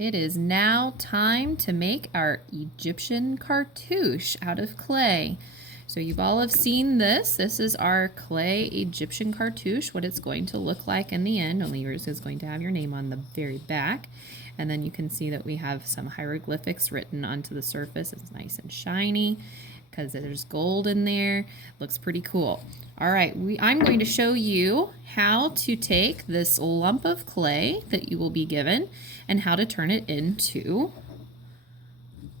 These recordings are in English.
It is now time to make our Egyptian cartouche out of clay. So you've all have seen this. This is our clay Egyptian cartouche, what it's going to look like in the end. Only yours is going to have your name on the very back. And then you can see that we have some hieroglyphics written onto the surface. It's nice and shiny because there's gold in there. Looks pretty cool. All right, I'm going to show you how to take this lump of clay that you will be given and how to turn it into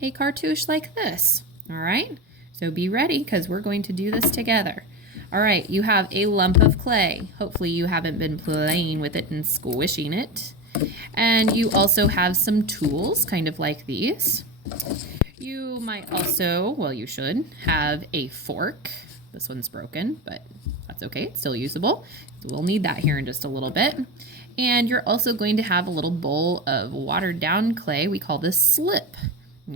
a cartouche like this. All right, so be ready because we're going to do this together. All right, you have a lump of clay. Hopefully you haven't been playing with it and squishing it. And you also have some tools, kind of like these. You might also, well, you should have a fork. This one's broken, but that's okay. It's still usable. We'll need that here in just a little bit. And you're also going to have a little bowl of watered down clay. We call this slip,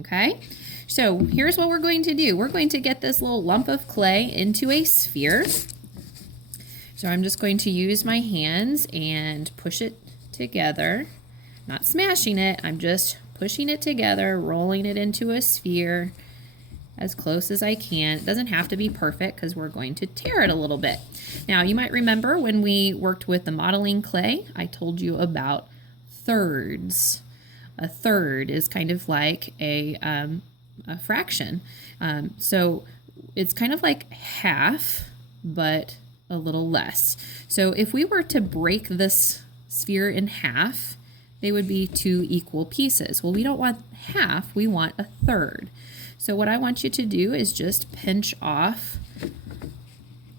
okay? So here's what we're going to do. We're going to get this little lump of clay into a sphere. So I'm just going to use my hands and push it together. Not smashing it, I'm just pushing it together, rolling it into a sphere as close as I can. It doesn't have to be perfect because we're going to tear it a little bit. Now you might remember when we worked with the modeling clay, I told you about thirds. A third is kind of like a fraction. So it's kind of like half, but a little less. So if we were to break this sphere in half, they would be two equal pieces. Well, we don't want half, we want a third. So what I want you to do is just pinch off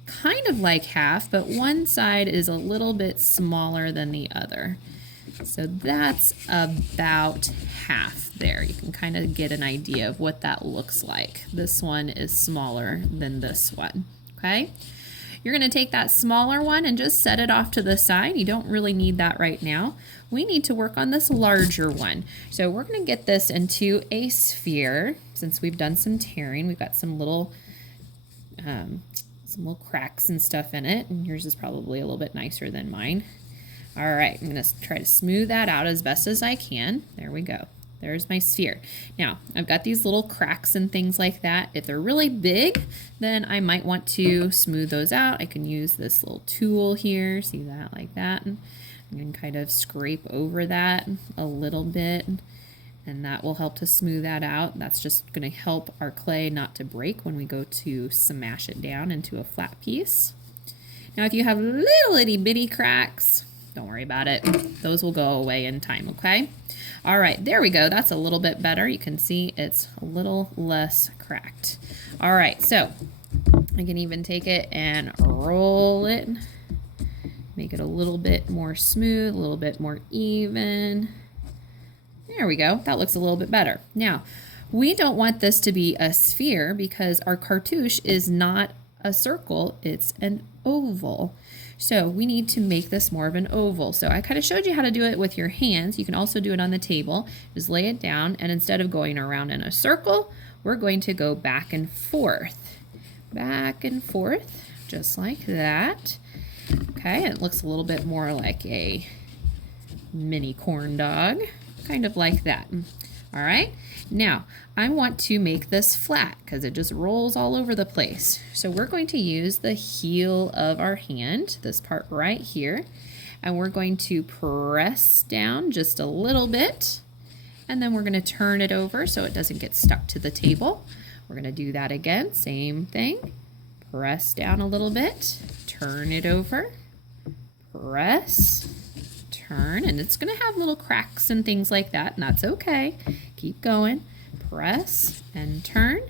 kind of like half, but one side is a little bit smaller than the other. So that's about half there. You can kind of get an idea of what that looks like. This one is smaller than this one, okay? You're going to take that smaller one and just set it off to the side. You don't really need that right now. We need to work on this larger one. So we're going to get this into a sphere. Since we've done some tearing, we've got some little cracks and stuff in it. And yours is probably a little bit nicer than mine. All right, I'm going to try to smooth that out as best as I can. There we go. There's my sphere. Now, I've got these little cracks and things like that. If they're really big, then I might want to smooth those out. I can use this little tool here. See that, like that. And I can kind of scrape over that a little bit, and that will help to smooth that out. That's just going to help our clay not to break when we go to smash it down into a flat piece. Now, if you have little itty bitty cracks, don't worry about it. Those will go away in time, okay? All right, there we go. That's a little bit better. You can see it's a little less cracked. All right, so I can even take it and roll it. Make it a little bit more smooth, a little bit more even. There we go. That looks a little bit better. Now, we don't want this to be a sphere because our cartouche is not a circle, it's an oval. So we need to make this more of an oval. So I kind of showed you how to do it with your hands. You can also do it on the table. Just lay it down, and instead of going around in a circle, we're going to go back and forth, just like that. Okay, it looks a little bit more like a mini corn dog, kind of like that. All right, now I want to make this flat because it just rolls all over the place. So we're going to use the heel of our hand, this part right here, and we're going to press down just a little bit, and then we're going to turn it over so it doesn't get stuck to the table. We're going to do that again, same thing. Press down a little bit, turn it over, press, turn, and it's going to have little cracks and things like that, and that's okay. Keep going, press and turn.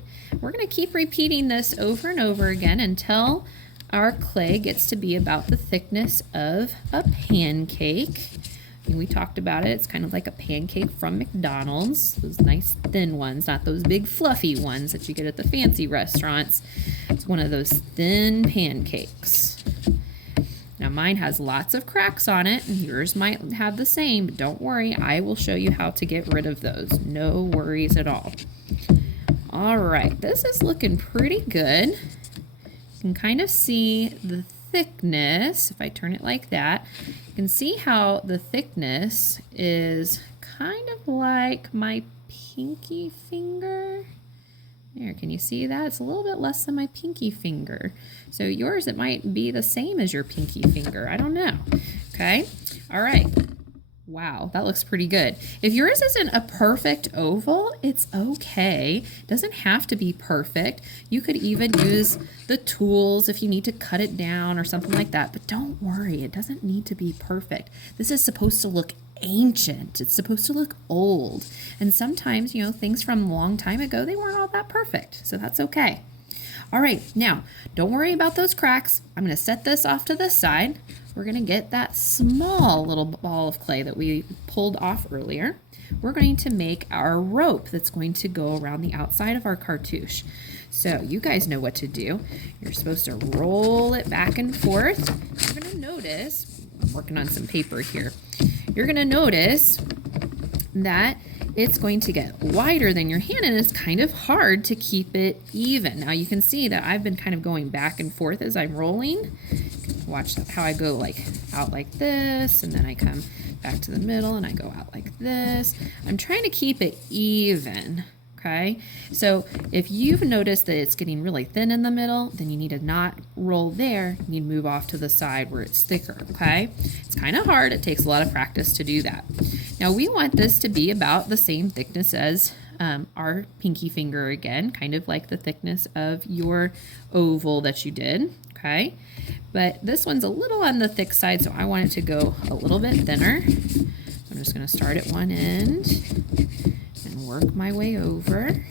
We're going to keep repeating this over and over again until our clay gets to be about the thickness of a pancake. And we talked about it. It's kind of like a pancake from McDonald's. Those nice thin ones, not those big fluffy ones that you get at the fancy restaurants. It's one of those thin pancakes. Now mine has lots of cracks on it, and yours might have the same, but don't worry, I will show you how to get rid of those. No worries at all. All right, this is looking pretty good. You can kind of see the thickness. If I turn it like that, You can see how the thickness is kind of like my pinky finger. There, can you see that? It's a little bit less than my pinky finger. So yours, it might be the same as your pinky finger. I don't know. Okay, all right. Wow, that looks pretty good. If yours isn't a perfect oval, it's okay. It doesn't have to be perfect. You could even use the tools if you need to cut it down or something like that. But don't worry, it doesn't need to be perfect. This is supposed to look ancient. It's supposed to look old. And sometimes, you know, things from a long time ago, they weren't all that perfect. So that's okay. All right, now, don't worry about those cracks. I'm going to set this off to the side. We're going to get that small little ball of clay that we pulled off earlier. We're going to make our rope that's going to go around the outside of our cartouche. So you guys know what to do. You're supposed to roll it back and forth. You're going to notice, I'm working on some paper here. You're going to notice that it's going to get wider than your hand, and it's kind of hard to keep it even. Now you can see that I've been kind of going back and forth as I'm rolling. Watch how I go like out like this, and then I come back to the middle and I go out like this. I'm trying to keep it even. Okay, so if you've noticed that it's getting really thin in the middle, then you need to not roll there. You need to move off to the side where it's thicker, okay? It's kind of hard. It takes a lot of practice to do that. Now we want this to be about the same thickness as our pinky finger again, kind of like the thickness of your oval that you did, okay? But this one's a little on the thick side, so I want it to go a little bit thinner. I'm just gonna start at one end and work my way over.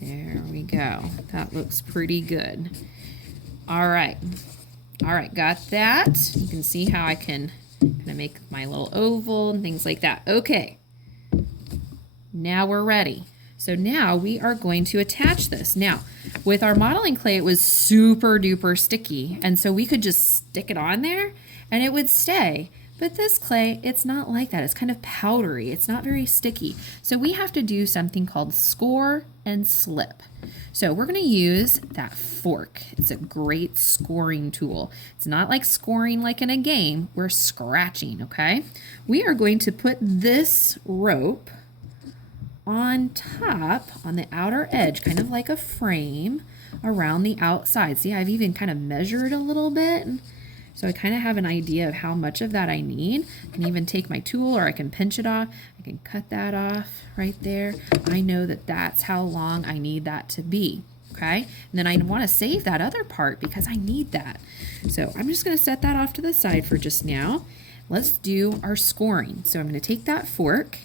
There we go. That looks pretty good. All right, got that. You can see how I can kind of make my little oval and things like that. Okay, now we're ready. So now we are going to attach this. Now, with our modeling clay, it was super duper sticky, and so we could just stick it on there and it would stay. But this clay, it's not like that. It's kind of powdery. It's not very sticky. So we have to do something called score and slip. So we're going to use that fork. It's a great scoring tool. It's not like scoring like in a game. We're scratching, okay? We are going to put this rope on top, on the outer edge, kind of like a frame around the outside. See, I've even kind of measured a little bit. So I kind of have an idea of how much of that I need. I can even take my tool, or I can pinch it off. I can cut that off right there. I know that that's how long I need that to be, okay? And then I want to save that other part because I need that. So I'm just going to set that off to the side for just now. Let's do our scoring. So I'm going to take that fork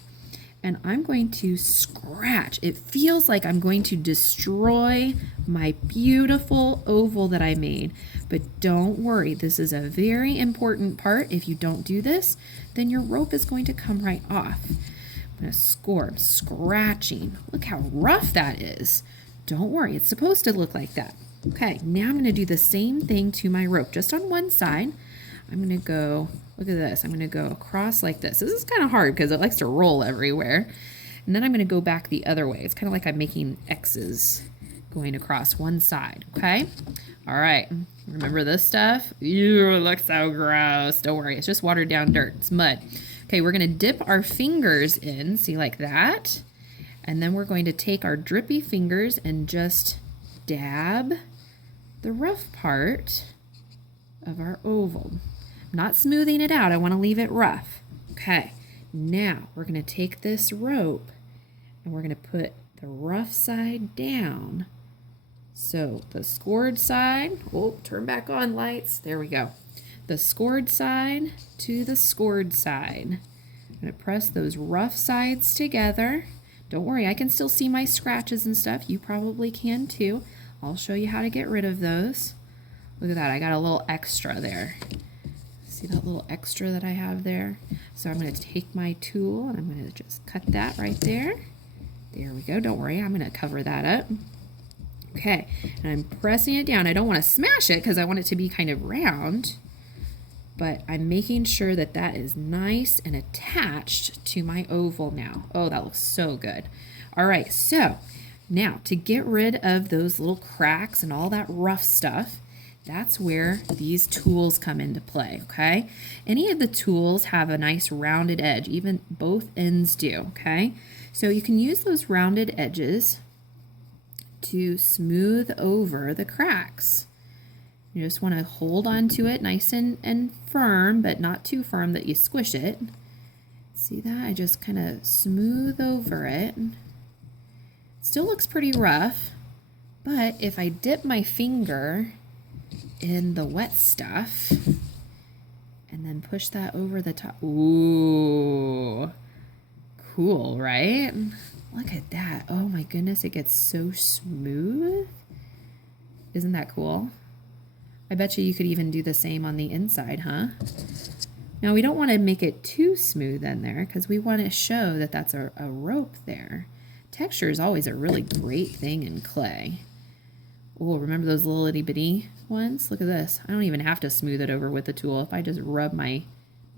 and I'm going to scratch. It feels like I'm going to destroy my beautiful oval that I made, but don't worry, this is a very important part. If you don't do this, then your rope is going to come right off. I'm gonna score, I'm scratching. Look how rough that is. Don't worry, it's supposed to look like that. Okay, now I'm gonna do the same thing to my rope, just on one side. I'm gonna go, look at this, I'm gonna go across like this. This is kind of hard because it likes to roll everywhere. And then I'm gonna go back the other way. It's kind of like I'm making X's going across one side, okay? All right, remember this stuff? Ew, it looks so gross. Don't worry, it's just watered down dirt, it's mud. Okay, we're gonna dip our fingers in, see, like that. And then we're going to take our drippy fingers and just dab the rough part of our oval. I'm not smoothing it out, I wanna leave it rough. Okay, now we're gonna take this rope and we're gonna put the rough side down. So the scored side, oh, turn back on lights, there we go. The scored side to the scored side. I'm gonna press those rough sides together. Don't worry, I can still see my scratches and stuff. You probably can too. I'll show you how to get rid of those. Look at that, I got a little extra there. See that little extra that I have there? So I'm gonna take my tool and I'm gonna just cut that right there. There we go, don't worry, I'm gonna cover that up. Okay, and I'm pressing it down. I don't want to smash it because I want it to be kind of round, but I'm making sure that that is nice and attached to my oval now. Oh, that looks so good. All right, so now to get rid of those little cracks and all that rough stuff, That's where these tools come into play, okay? Any of the tools have a nice rounded edge, even both ends do, okay? So you can use those rounded edges to smooth over the cracks. You just want to hold on to it nice and firm, but not too firm that you squish it. See that? I just kind of smooth over it. Still looks pretty rough, but if I dip my finger in the wet stuff and then push that over the top. Ooh, cool, right? Look at that. Oh my goodness, it gets so smooth. Isn't that cool? I bet you could even do the same on the inside, huh? Now we don't want to make it too smooth in there because we want to show that that's a rope there. Texture is always a really great thing in clay. Oh, remember those little itty bitty ones? Look at this. I don't even have to smooth it over with the tool. If I just rub my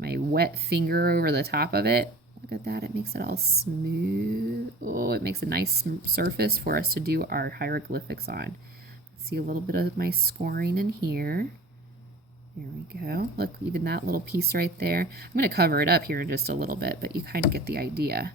wet finger over the top of it, look at that. It makes it all smooth. Oh, it makes a nice surface for us to do our hieroglyphics on. See a little bit of my scoring in here. There we go. Look, even that little piece right there. I'm going to cover it up here in just a little bit, but you kind of get the idea.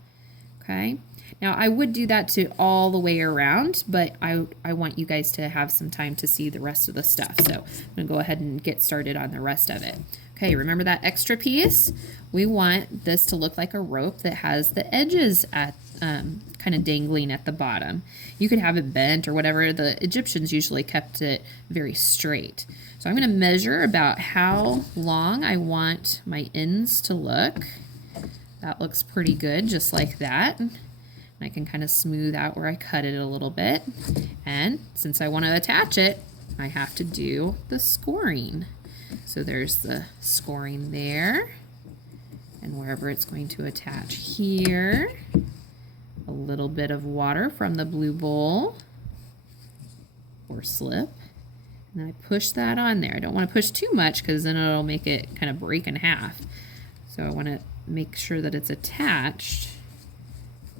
Okay. Now I would do that to all the way around, but I want you guys to have some time to see the rest of the stuff. So I'm going to go ahead and get started on the rest of it. Okay, remember that extra piece? We want this to look like a rope that has the edges at kind of dangling at the bottom. You could have it bent or whatever. The Egyptians usually kept it very straight. So I'm going to measure about how long I want my ends to look. That looks pretty good, just like that. And I can kind of smooth out where I cut it a little bit. And since I want to attach it, I have to do the scoring. So there's the scoring there. And wherever it's going to attach here, a little bit of water from the blue bowl or slip. And then I push that on there. I don't want to push too much because then it'll make it kind of break in half. So I want to make sure that it's attached,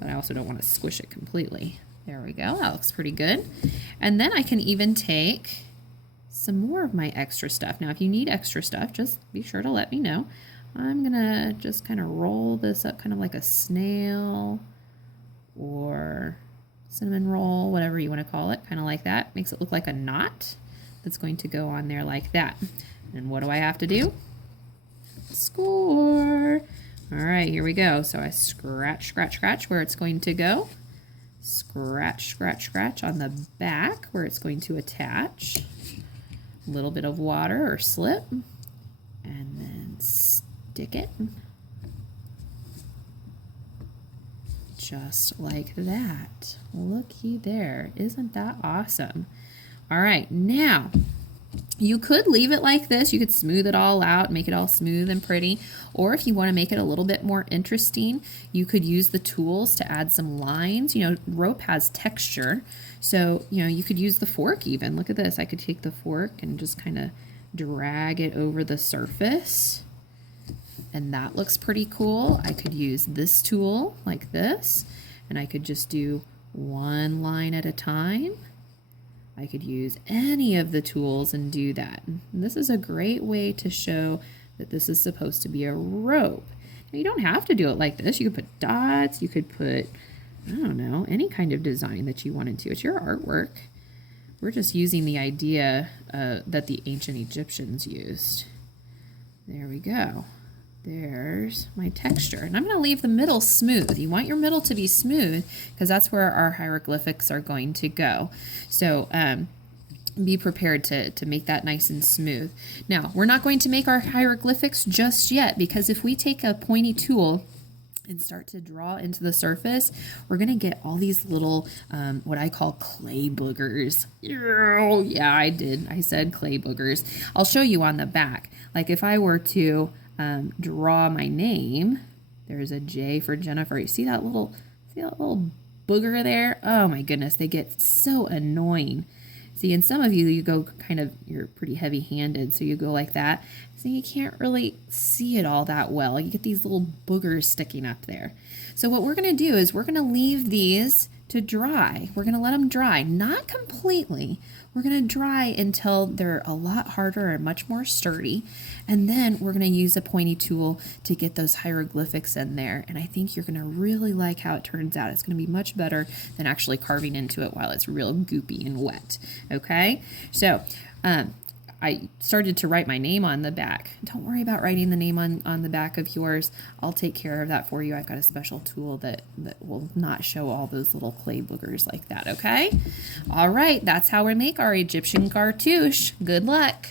but I also don't want to squish it completely. There we go. That looks pretty good. And then I can even take some more of my extra stuff. Now, if you need extra stuff, just be sure to let me know. I'm gonna just kind of roll this up kind of like a snail or cinnamon roll, whatever you want to call it, kind of like that. Makes it look like a knot that's going to go on there like that. And what do I have to do? Score. All right, here we go. So I scratch, scratch, scratch where it's going to go. Scratch, scratch, scratch on the back where it's going to attach. A little bit of water or slip. And then stick it. Just like that. Looky there. Isn't that awesome? All right, now you could leave it like this. You could smooth it all out, make it all smooth and pretty. Or if you want to make it a little bit more interesting, you could use the tools to add some lines. You know, rope has texture. So, you know, you could use the fork even. Look at this. I could take the fork and just kind of drag it over the surface. And that looks pretty cool. I could use this tool like this. And I could just do one line at a time. I could use any of the tools and do that. And this is a great way to show that this is supposed to be a rope. Now, you don't have to do it like this. You could put dots, you could put, I don't know, any kind of design that you wanted to. It's your artwork. We're just using the idea that the ancient Egyptians used. There we go. There's my texture. And I'm going to leave the middle smooth. You want your middle to be smooth because that's where our hieroglyphics are going to go. So be prepared to make that nice and smooth. Now, we're not going to make our hieroglyphics just yet because if we take a pointy tool and start to draw into the surface, we're going to get all these little, what I call clay boogers. Oh, yeah, I did. I said clay boogers. I'll show you on the back. Like if I were to draw my name, there's a J for Jennifer. You see that little booger there? Oh my goodness, they get so annoying. See, and some of you go kind of, you're pretty heavy-handed, so you go like that. So you can't really see it all that well. You get these little boogers sticking up there. So what we're going to do is we're going to leave these to dry. We're going to let them dry, not completely. We're going to dry until they're a lot harder and much more sturdy. And then we're going to use a pointy tool to get those hieroglyphics in there. And I think you're going to really like how it turns out. It's going to be much better than actually carving into it while it's real goopy and wet. Okay, so I started to write my name on the back. Don't worry about writing the name on the back of yours. I'll take care of that for you. I've got a special tool that will not show all those little clay boogers like that, okay? All right, that's how we make our Egyptian cartouche. Good luck.